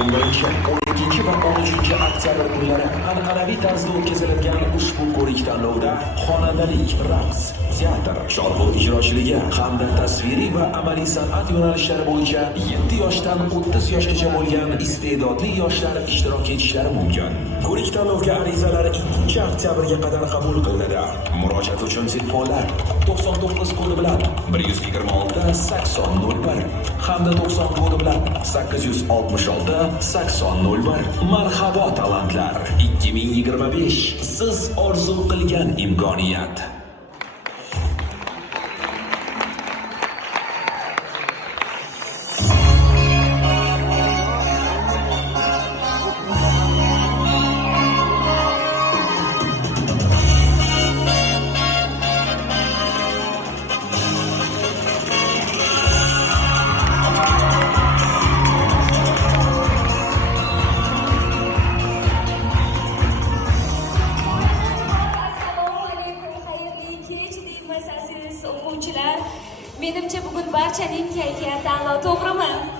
11, 12 va 13 oktyabr kunlari an'anaviy tarzda o'tkaziladigan ushbu ko'rik-tanlovda xonandalik, raqs, teatr, cholg'u ijrochiligi hamda tasviriy va amaliy san'at yo'nalishlari bo'yicha 7 yoshdan 30 yoshgacha bo'lgan iste'dodli yoshlar ishtirok etishlari mumkin. Ko'rik-tanlovga arizalar 2 oktyabrga qadar qabul qilinadi. Murojaat uchun telefonlar 99 kodi bilan 126 8001 hamda 90 kodi bilan 866 8001. Marhabo talantlar 2025 siz orzu qilgan imkoniyat. O'quvchilar, menimcha bugun barchaning kayfiyati a'lo, to'g'rimi?